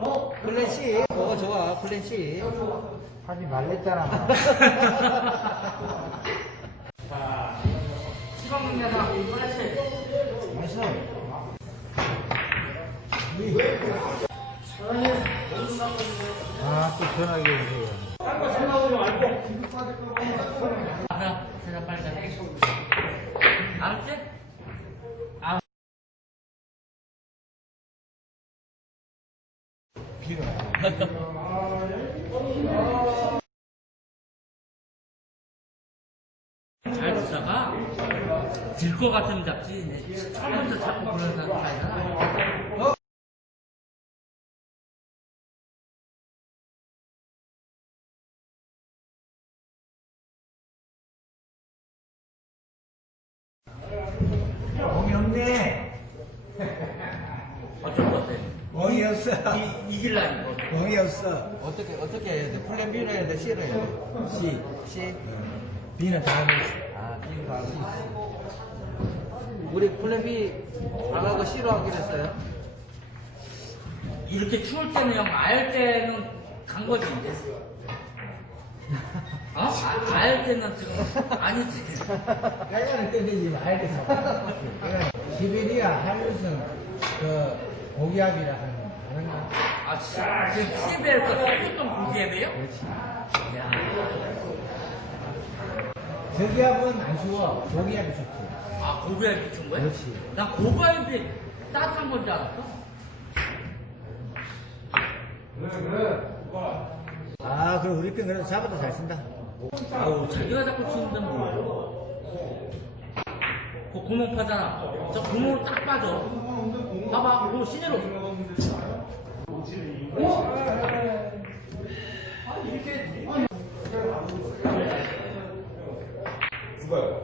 플랜 C. 그거 좋아, 플랜 C. 하지 말랬잖아. 맛있어. 아, 또 전화기 오세요. 하나, 세상 빨리 가. 알았지? 잘 듣다가 들것 같으면 잡지. 처음부터 자꾸 그런 사람 아니잖아. 공이 없네. 어쩔 것 같아. 공이 없어. 이, 이길라, 이거. 공이 없어. 어떻게, 어떻게 해야 돼? 플랜 B로 해야 돼? C로 해야 돼? C. C? 비는 다음에 아, B로 가고 C. 우리 플랜 B 안 하고 C로 하기로 했어요. 이렇게 추울 때는 형, 알 때는 간 거지, 이제. 어? 아, 알 때는 지금 아니지. 빨간을 떼대지 말겠어. 시베리아 한루슨 그 고기압이라 하는? 아, 진짜 지금 시베에서 소금 고기앱이에요? 그렇지. 야, 저기압은 안 추워. 고기압이 좋지. 아, 고기압이 준 거야? 그렇지. 난 고기압이 따뜻한 건 줄 알았어. 아, 그럼 우리 편 그래도 잡아도 잘 쓴다. 아우, 자기가 자꾸 치는데 뭐. 그 구멍 파잖아. 저 구멍으로 딱 빠져. 봐봐, 그거 시내로.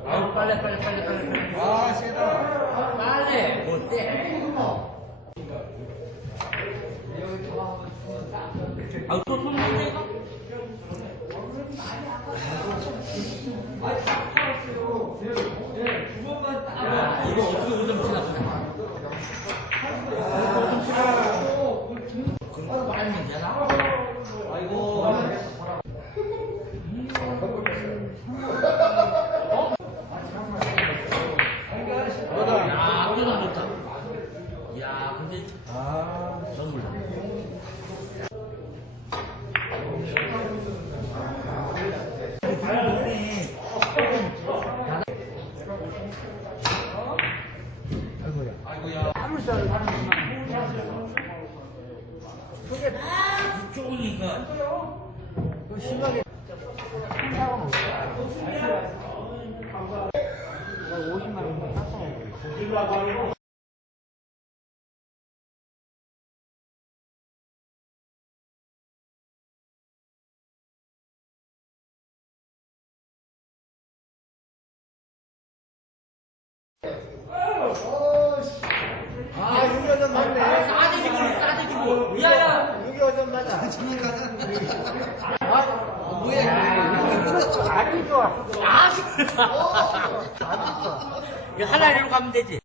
아우, 빨리, 빨리, 빨리, 빨리. 빨리. 아, 세다. 빨리. 뭐, 쎄. 아우, 또 손님인데, 이거? 야, 이거 어떻게 오점 치나 보네. 그럼 빨면 되나? 아이고. 야, 끊어 좋다. 야, 근데 아, 전 몰라. 아이고야. 아이고야. 아, 그쪽이니까. 그 심하게. 한사람 없어. 50만 원 샀어. 아, 6여점 맞네. 싸대기고, 싸대기고. 야, 야. 6여점 맞아. 저는 가자. 아, 뭐야, 아주 좋아. 아, 아주 좋아. 하나 이리로 가면 되지.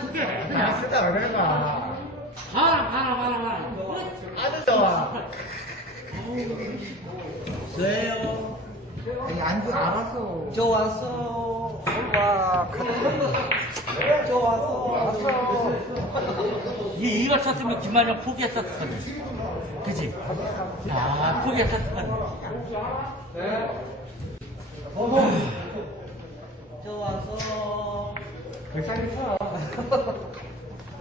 포기해. 아, 그냥. 쓰다 왜 그럴까? 봐라, 봐라, 봐라, 봐라. 좋아. 왜요? 아니, 안주 알았어. 좋았어. 와, 좋았어. 알았어. 이, 이걸 쳤으면 김만영 포기했었을 거지. 그지? 아, 포기했었을 거지. 좋았어. 불쌍히 쳐.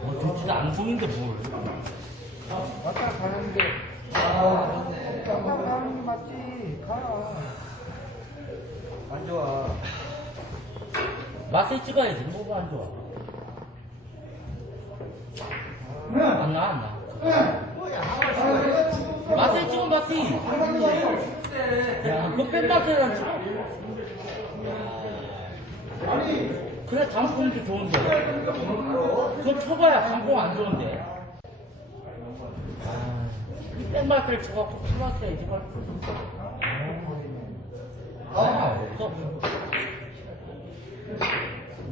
어, 좋지도 않송인데 뭘. 왔다 가는데. 아, 왔다 가는 게 맞지. 가라. 안 좋아. 맛을 찍어야지. 뭐가 안 좋아. 안 나, 안 나. 맛을 찍으면 맛이. 야, 그뺀 안 찍어. 그래 단풍도 좋은데 그건 초과야 단풍 안 좋은데. 이 백마스를 쳐갖고 풀었어야지 이걸 그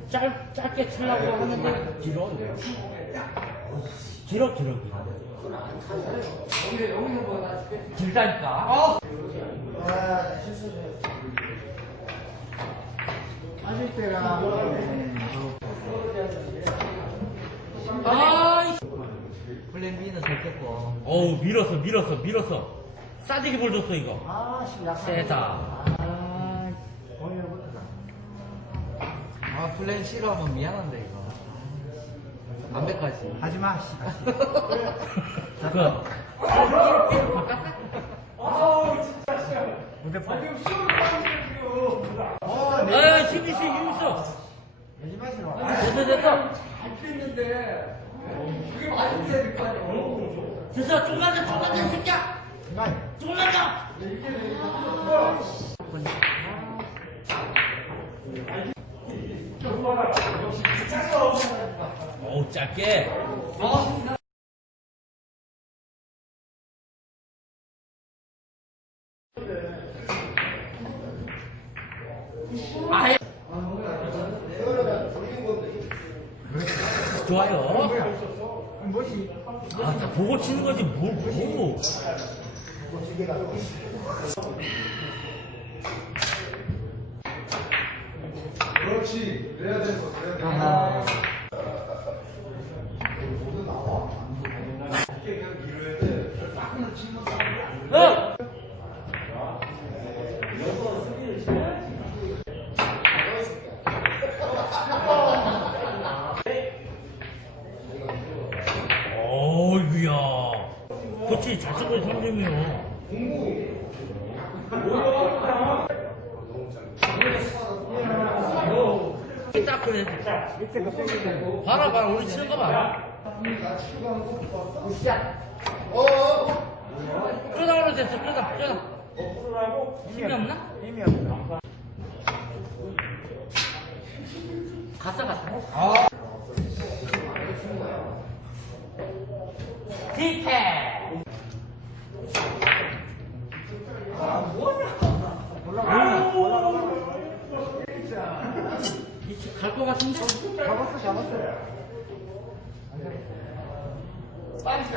짧, 짧게 치려고 하는데. 길어 길어 길어 길어. 길다니까 빠질 때랑 아이 플랜 B는 됐겠고. 어우 밀었어 밀었어 밀었어 싸지기 볼 줬어 이거 아씨 약간 세다 아 거기를 못하다 아, 플랜 C로 하면 미안한데, 이거. 담배까지. 하지마 씨 그 휴대폰 어 내- 아, CBC 유있어. 내지 마시러 됐어, 됐어. 됐어, 좀만 더, 좀만 더, 이 새끼야. 그만 좀만 더. 어우, 짧게. 아예. 좋아요. 아, 다 보고 치는 거지, 뭘 보고. 그렇지. 그래야 되는 거, 그래야 되는 거. 아하. 어! 어이구야. 그렇지, 잘 쳐도 3점이요. 딱 그래. 봐라, 봐라, 우리 치는 거 봐라. 끌어다 그래 됐어, 끌어다, 끌어다. 힘이 없나? 힘이 없어 갔어, 갔어. 아, 디테! 갈것 같은데? 잡았어 잡았어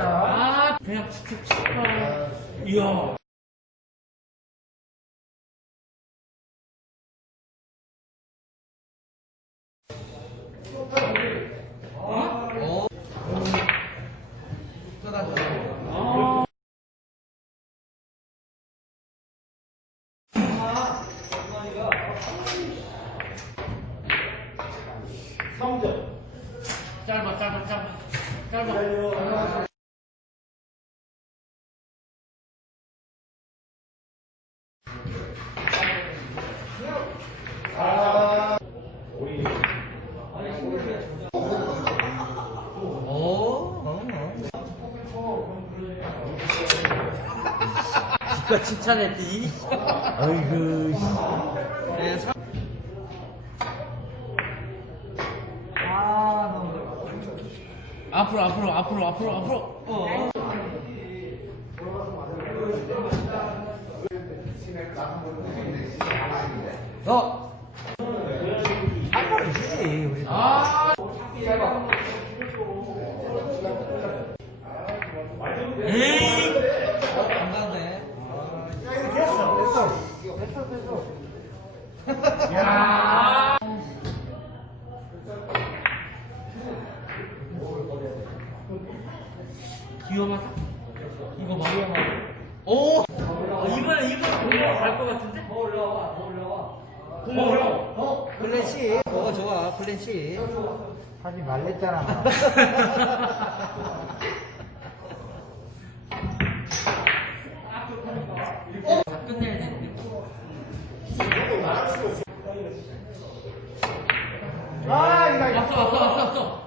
아, 그냥 툭툭 쳐. 이야. 어? 쏟아져. 아. 짧아, 짧아, 짧아. 짧아. 어? 어? 지가 칭찬했지. 어이구. 네, 사- 아 너무 앞으로, 앞으로, 앞으로, 앞으로, 앞으로. 어? 너! 한 번은 주지, 우리. 아. 에이. 간단해. 됐어 됐어 됐어 됐어 야. 위험하다. 이거 봐. 오! 아, 이번에 이번에 공격 갈것 같은데? 더 올라와, 더 올라와. 공격 올라와. 어? 플랜 C. 어, 좋아, 플랜 C. 하지 말랬잖아 다 끝내야 되는데. 아 이거 왔어, 왔어, 왔어, 왔어.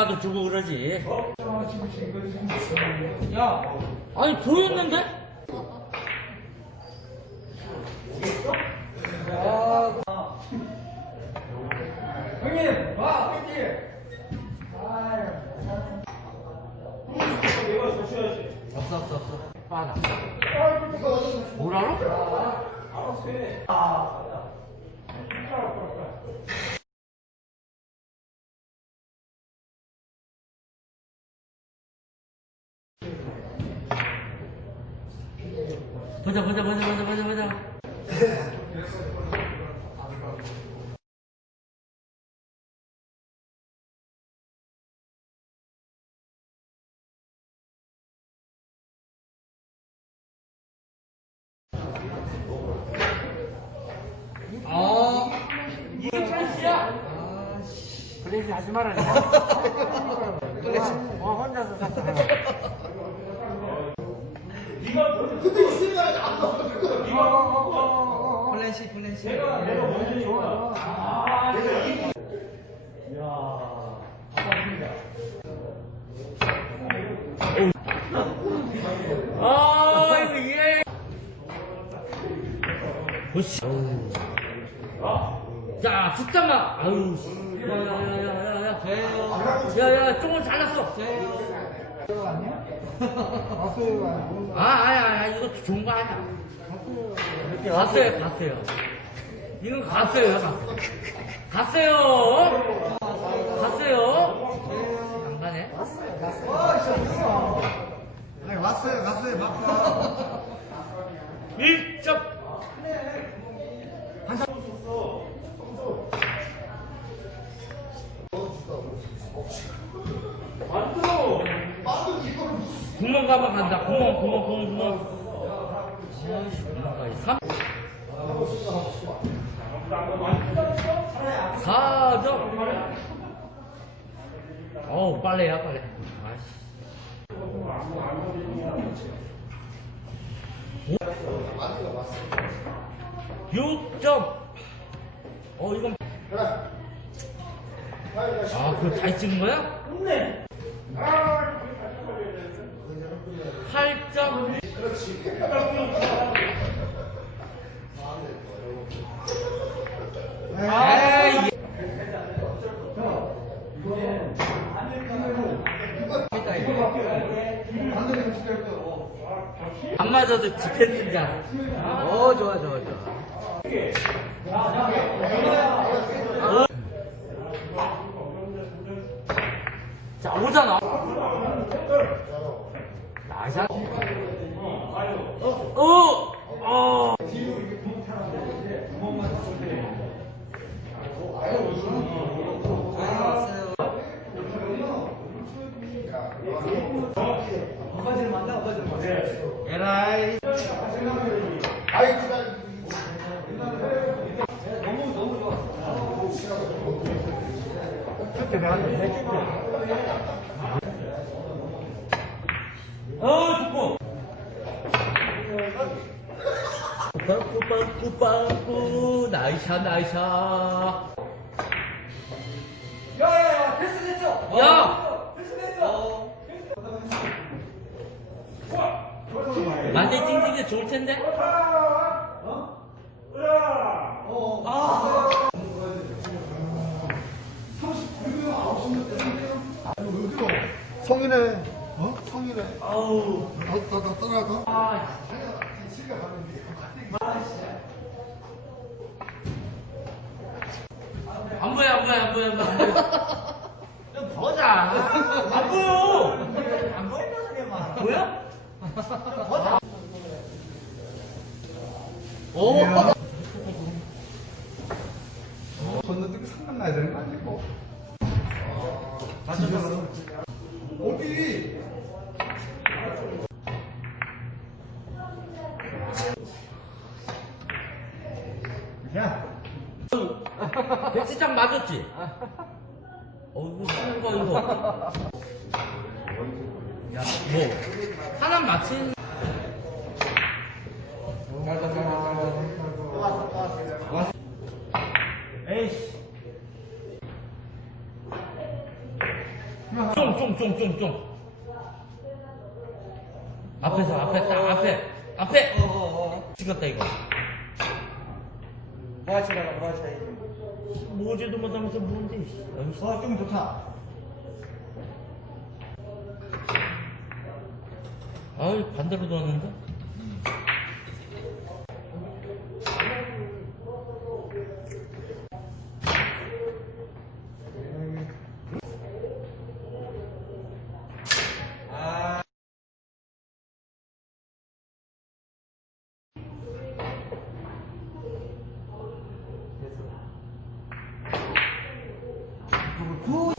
담아도 주고 그러지. 야, 아니 보였는데? 형님, 와, 형님. 없어 없어 없어. 빠다. 뭐라로? 보자 보자 보자 보자 보자 보자. 어. 이게 플래시야? 플레이스 하지 말아야 보시. 자, 숫자만. 아유, 씨. 야, 야, 야, 야, 야. 야. 야, 야, 쪽을 잘랐어. 박수 아니고. 아, 아야, 아야, 이거 좋은 거 아니야. 갔어요, 갔어요. 이건 갔어요, 갔어요. 갔어요. 갔어요. 안 가네. 왔어요, 갔어요, 맞다. 1점. 구멍 가면 간다. 구멍, 구멍, 구멍, 구멍. 3. 4점. 어우, 빨래야, 빨래. 아이씨. 오? 6점. 어, 이건. 아, 그거 다 찍은 거야? 네. 8점. 에이. 있다 이거. 안 맞아도 디펜스가. 어 좋아 좋아 좋아. 자, 오잖아. 나이스. 어, 어. 좋았어요. 에라이. 그때 내가 내 어, 죽고. 빠꾸 빠꾸 빠꾸 나이샤 나이샤. 야야야, 됐어, 됐어. 야! 됐어, 됐어. 만세 찡찡이 좋을 텐데? 성인회 어? 성인회 아우. 나, 나, 나 따라갈까? 아 안 보여 안 보여 안 보여 안 보여 좀 보자 안 보여 안 내가. 보여? 오. 건너뛰 야 뭐 하나 맞힌 에이씨. 쫑쫑쫑쫑. 앞에서 앞에 딱 앞에 앞에. 찍었다 이거. 브라치다가 브라치. 모지도 못하면서 뭔데? 여기 있어. 어, 좀 좋다. 아유 반대로 넣었는데. 아. 구.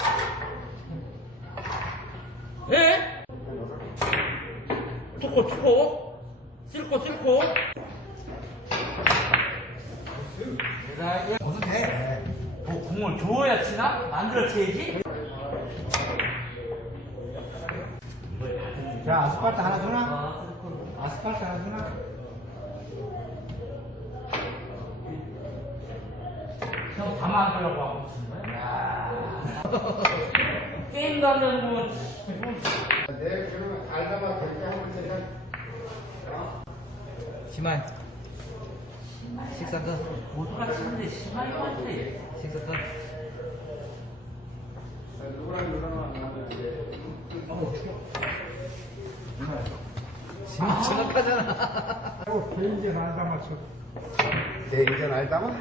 예? 투코 투코. 쓸고 쓸고. 벗어도 돼. 뭐 공을 줘야 치나? 만들어 쳐야지. 자, 아스팔트 하나 주나? 아, 아스팔트 하나 주나? 형 가만 안 두려고 하고 있는 거야? 게임도 안 되는 거. 내 그러면 알다가 될때 한번 제가 심한. 식사 끝. 모두가 치는데 심하게 왔대. 식사 끝. 누구랑 누구랑 만나는데 심한 정확하잖아. 개인전 알다마?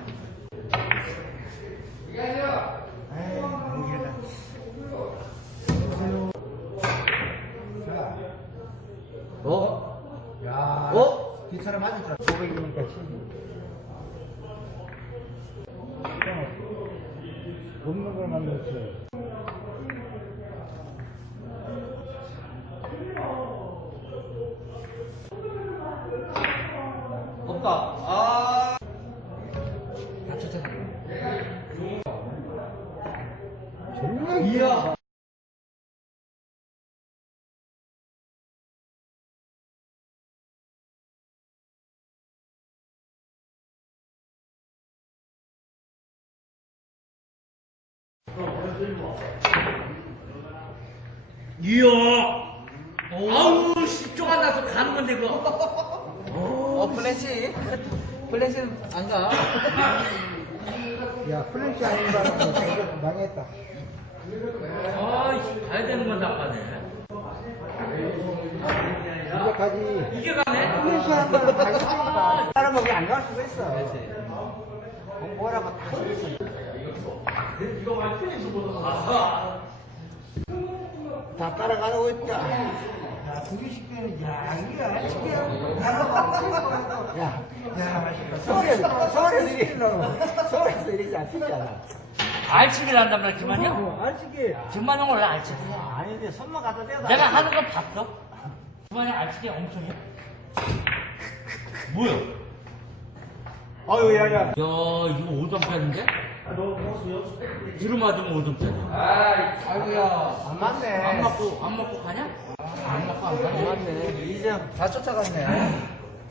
어? 야. 어? 맞을 줄 알았어. 500이니까 70. 없는 걸 만들었지. 없 이야. 아우 씨 쪼가나서 가는 건데 그거. 어, 플래시. 플래시는 안 가. 야, 플래시 아닌 바람에 망했다. 아이 가야 되는 건 나빠네. 이제 가지. 이게 가네. 플래시 한 번은 가기 싫다. 다른 거기 안갈 수가 있어. 그렇지. 공부하라고 다 있어. 다 따라가고 있다. 야, 두개씩 되는, 야. 야, 야, 서울에서, 서울에서 이리, 서울에서 이리 잡히잖아. 알치기를 한단? 어, 알지게. 김만영 원래 알치기. 아닌데, 손만 갖다 대다. 내가 하는 거 봤어? 김만영 알치기 엄청 해. 뭐야? 아유, 야, 야. 야 이거 5점짜리인데? 뒤로 맞으면 5점짜리. 아이고야. 안 맞네. 안 맞고 안 맞고 가냐? 안 맞고 안 가냐? 맞네. 이점 다 쫓아갔네.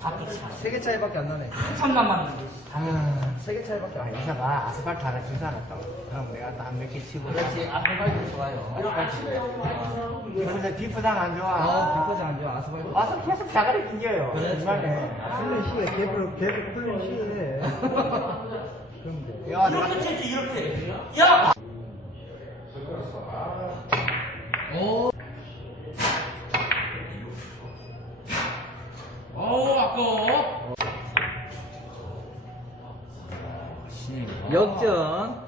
밥도 차. 세 개 차이밖에 안 나네. 천만 맞는데. 아, 세 개 차이밖에 아, 안 나. 이사가 아스팔트 하나 주사놨다고. 그럼 내가 딱몇개 치고. 그렇지. 아스팔트 좋아요. 그런데 비프당 안 좋아. 아, 비커지 안 좋아. 아스팔트. 와서 계속 자갈이 튕겨요. 그렇지. 중간에. 풀린 시에, 개불, 개불 풀린 시에. 야, 이렇게 치지 이렇게. 야! 오. 어우 아까워. 역전.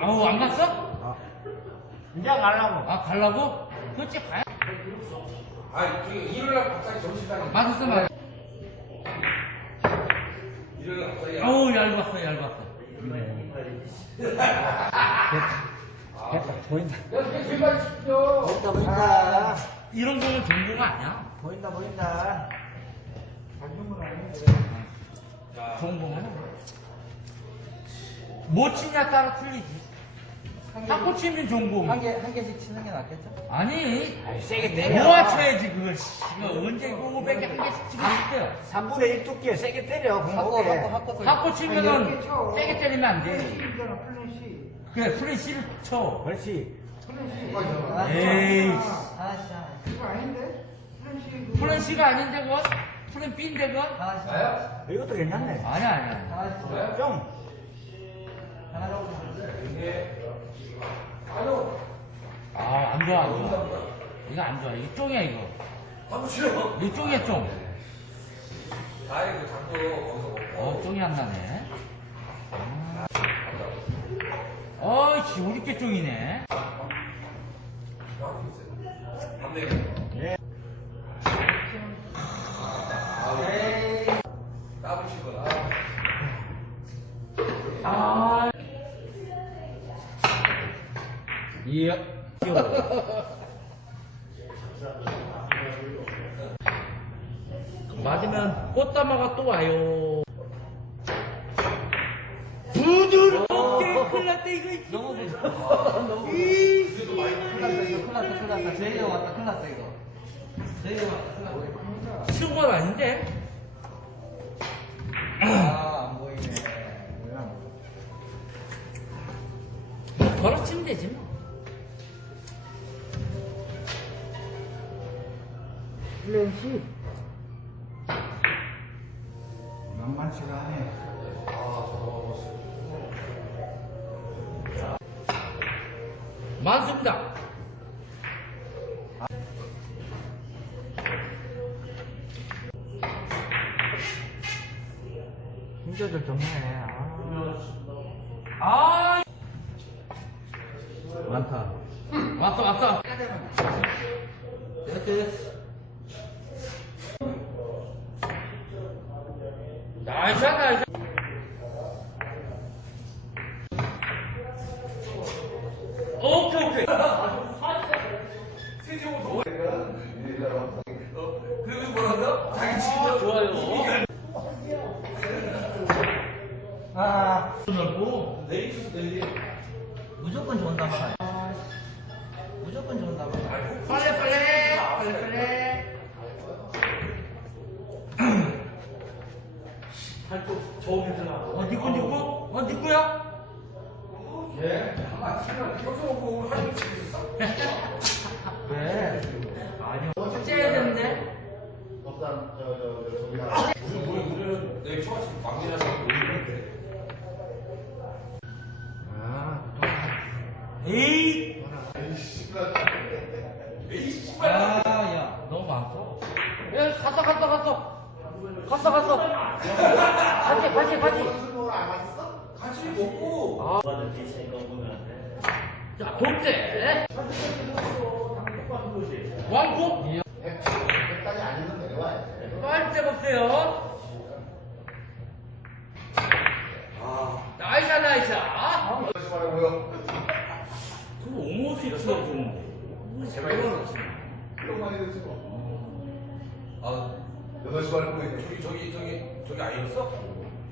아우 안 갔어? 이제 가려고. 아 갈라고? 그렇지 가야. 아 저기 일요일날 갑자기 점심 맞았어 맞았어. 어우 얇았어 얇았어. 됐다, 보인다. 보인다, 보인다. 이런 거는 종종 아니야? 보인다, 보인다. 좋은 거는 뭐 치냐 따라 틀리지. 탁구 치면 좋은 거. 한 개, 한 개씩 치는 게 낫겠죠? 아니 세게 때려. 모아쳐야지 그걸. 씨. 이거 언제 이거 500개 한 개씩 치고 싶대요. 3분의 1 두께 세게 때려. 공복에. 바꿔, 바꿔. 탁구 치면은 세게 때리면 안 돼. 그래, 프레시를 쳐. 그렇지. 에이. 그거 아닌데? 프렌 C가 아닌데, 그건? 프렌 B인데, 그건? 아샤. 이것도 괜찮네. 아니야, 아니야. 좀. 아, 안 좋아, 안 좋아. 이거 안 좋아. 이거 쫑이야, 이거. 한번 쉬어. 이거 쫑이야, 쫑. 아이 그 자꾸 거기서 어, 쫑이 안 나네. 어이씨, 우리 게 쫑이네. 예. 까불치거나. 아. 이야. 맞으면 꽃다마가 또 와요. 부드럽게 큰일 났다 이거. 너무 부드러워. 그래도 많이 큰일 났다, 이거. 큰일 났다, 큰일 났다. 제이가 왔다, 큰일 났다, 이거. 제이가 왔다, 큰일 났다. 쉬운 건 아닌데? 아, 안 보이네. 뭐야, 걸어치면 되지 뭐. 플랜시. 만만치가 하네. 많습니다. 힘 조절 좀 해. 아. 아, 많다. 왔어 왔어. 나이스 어 니꺼 니꺼? 어 니꺼야? 왜? 째야 되는데. 법상 저 저 저기다. 우리는 내 처갓집 막내라서 모르는데. 아, 에이. 아, 야. 너무 많어. 야 갔어 갔어 갔어. 갔어 갔어. 가지 가지 가지. 같이 먹고. 자 독재. 왕고. 백까지 아니면 내려와야 돼. 빨대 보세요. 나이샤 나이샤. 말고요. 그거 오모스 있어 제발 이거. 그런 많이 드시고. 아 여덟 시 말고 저기 저기 저기 저기 아니었어?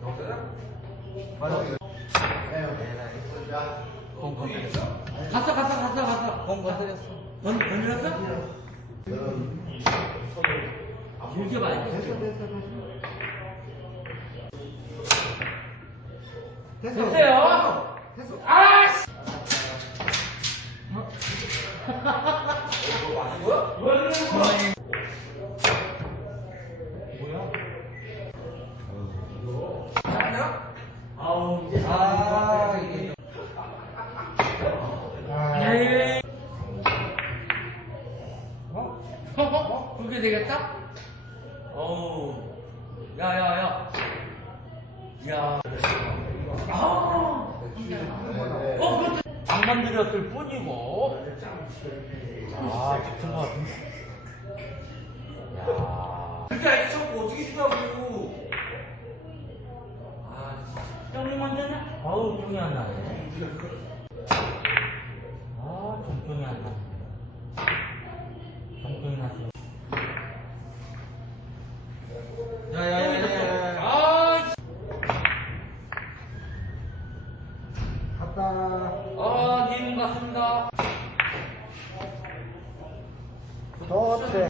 경찰이야? 맞아. 야. 공 건드렸어. 갔어 갔어 갔어 갔어. 공 건드렸어. 건 건드렸어? 길게 봐야지. 됐어, 됐어, 됐어. 됐어요. 됐어. 아씨. 아우 갔다. 아, 님 같습니다. 더어